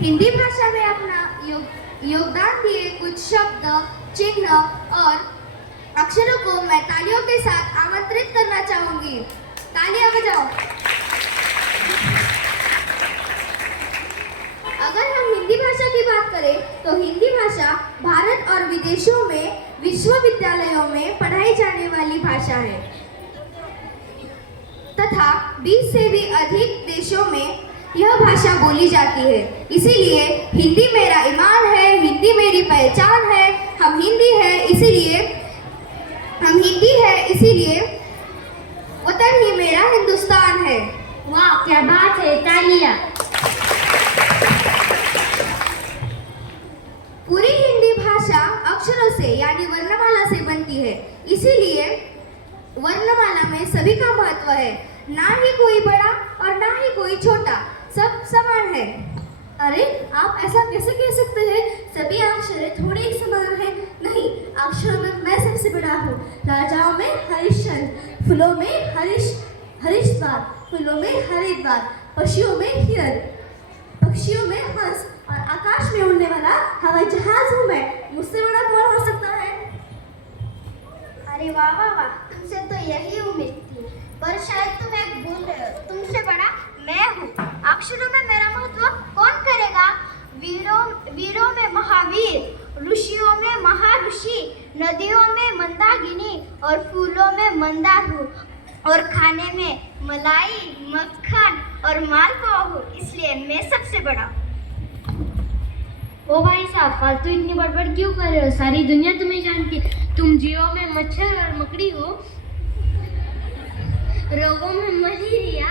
हिंदी भाषा में अपना योगदान दिए कुछ शब्द, चिन्ह और अक्षरों को मैं तालियों के साथ आमंत्रित करना चाहूंगी। तालियां बजाओ। अगर हम हिंदी भाषा की बात करें तो हिंदी भाषा भारत और विदेशों में विश्वविद्यालयों में पढ़ाई जाने वाली भाषा है तथा 20 से भी अधिक देशों में यह भाषा बोली जाती है। इसीलिए हिंदी मेरा ईमान है, हिंदी मेरी पहचान है। हम हिंदी है इसीलिए वतन ही मेरा हिंदुस्तान है। वाह, क्या बात है, तालियां। पूरी हिंदी भाषा अक्षरों से यानी वर्णमाला से बनती है। इसीलिए वर्णमाला में सभी का महत्व है, ना ही कोई बड़ा और ना ही कोई छोटा, सब समान है। अरे, आप ऐसा कैसे कह सकते हैं? सभी अक्षर थोड़े ही समान हैं। नहीं, अक्षरों में मैं सबसे बड़ा हूँ। राजाओं में हरिश्चंद्र, फूलों में हरिश्वार, फूलों में हरिद्वार, पशुओं में हिरण, पक्षियों में हंस और आकाश में उड़ने वाला हवाई जहाज हूँ मैं। मुझसे बड़ा कौन हो सकता है? अरे वाह वाह वाह, तुमसे तो यही उम्मीद थी, पर शायद तुम एक भूल रहे हो। तुमसे बड़ा मैं हूँ। अक्षरों में मेरा महत्व कौन करेगा? वीरों में महावीर, ऋषियों में महर्षि, नदियों में मंदाकिनी और फूलों में मंदार हूँ और खाने में मलाई, मक्खन और मालपुआ हूँ। इसलिए मैं सबसे बड़ा। ओ भाई साहब, फालतू इतनी बड़बड़ क्यों कर रहे हो? सारी दुनिया तुम्हें जानती है। तुम जियो में मच्छर और मकड़ी हो, रोगों में मलेरिया,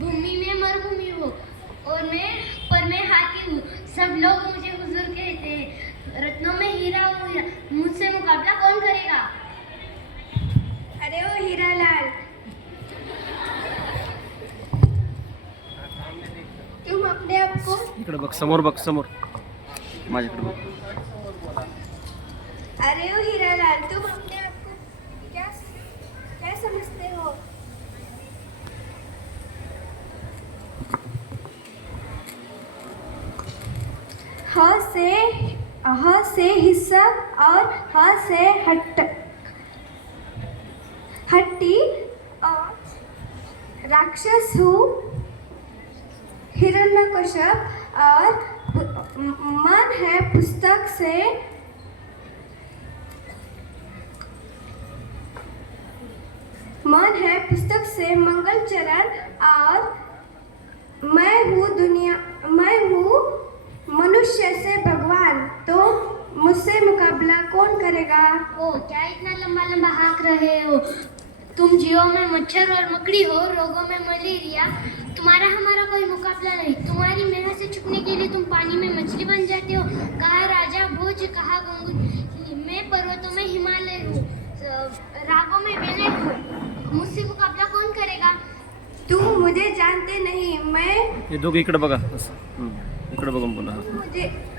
भूमि में मरुभूमि हो और मैं हाथी हूँ। सब लोग मुझे हुजूर कहते हैं। रत्नों में हीरा हूँ। मुझसे मुकाबला कौन करेगा? अरे ओ हीरालाल, तुम अपने आप को इकडे बघ, समोर बघ, समोर माझ्याकडे बघ। अरे ओ हीरालाल, तुम अपने आप को क्या समझते हो? ह से हिस्सा और ह से हट्टी और राक्षस हूँ, हिरण्यकश्यप और मन है पुस्तक से मंगलचरण और मैं हूँ मनुष्य से भगवान। तो मुझसे मुकाबला कौन करेगा? ओ, क्या इतना लंबा लंबा हाँक रहे हो? तुम जियो में मच्छर और मकड़ी हो, रोगों में मलेरिया। तुम्हारा हमारा कोई मुकाबला नहीं। तुम्हारी मेहनत से छुपने के लिए तुम पानी में मछली बन जाते हो। कहा राजा भोज, कहा गंगू। मैं पर्वतों में हिमालय हूँ, रागों में विनय हूँ। मुझसे मुकाबला कौन करेगा? तुम मुझे जानते नहीं, मैं हे दोघं इकडे बघा, इकडे बघून बोला।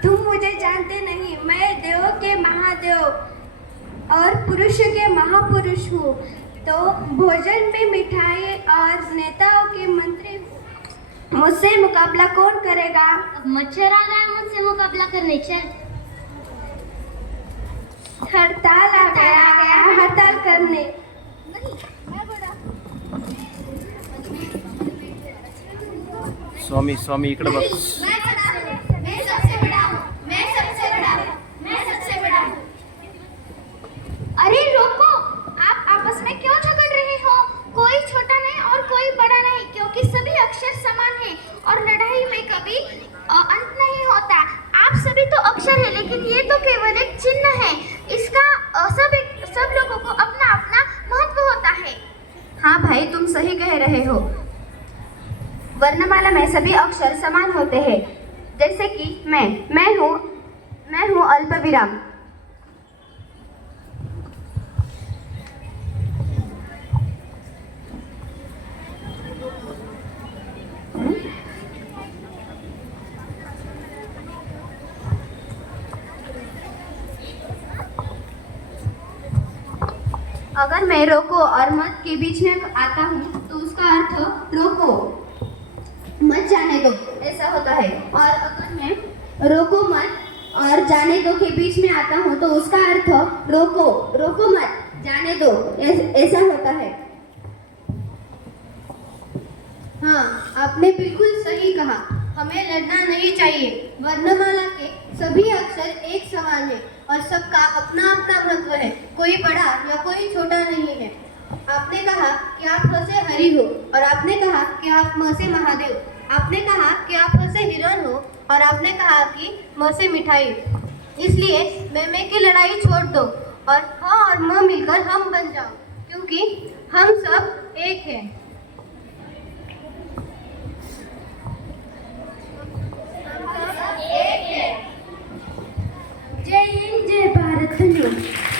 तुम मुझे जानते नहीं, मैं देवों के महादेव और पुरुष के महापुरुष हूँ। तो भोजन में मिठाई और नेताओं के मंत्री हूँ। मुझसे मुकाबला कौन करेगा? अब मच्छर आ गया मुझसे मुकाबला करने। चल, हड़ताल आ गया हड़ताल करने। स्वामी इकडे बघ। अरे रोको, आप आपस में क्यों झगड़ रहे हो? कोई छोटा नहीं और कोई बड़ा नहीं, क्योंकि सभी अक्षर समान हैं और लड़ाई में कभी अंत नहीं होता। आप सभी तो अक्षर है, लेकिन ये तो केवल एक चिन्ह है। इसका सब लोगों को अपना अपना महत्व होता है। हाँ भाई, तुम सही कह रहे हो। वर्णमाला में सभी अक्षर समान होते हैं। जैसे कि मैं हूँ अल्पविराम। अगर मैं रोको और मत के बीच में आता हूँ तो उसका अर्थ रोको मत जाने दो ऐसा होता है, और अगर मैं रोको मत और जाने दो के बीच में आता हूँ तो उसका अर्थ रोको रोको मत जाने दो ऐसा होता है। हाँ, आपने बिल्कुल सही कहा। हमें लड़ना नहीं चाहिए। वर्णमाला के सभी अक्षर एक समान है और सबका अपना अपना महत्व है। कोई बड़ा या कोई छोटा नहीं है। आपने कहा कि आप ह से हरि हो और आपने कहा कि आप म से महादेव। आपने कहा कि आप ह से हिरण हो और आपने कहा कि म से मिठाई। इसलिए मैं की लड़ाई छोड़ दो और ह और म मिलकर हम बन जाओ, क्योंकि हम सब एक हैं। जय हिंद, जय भारत। धन्यवाद।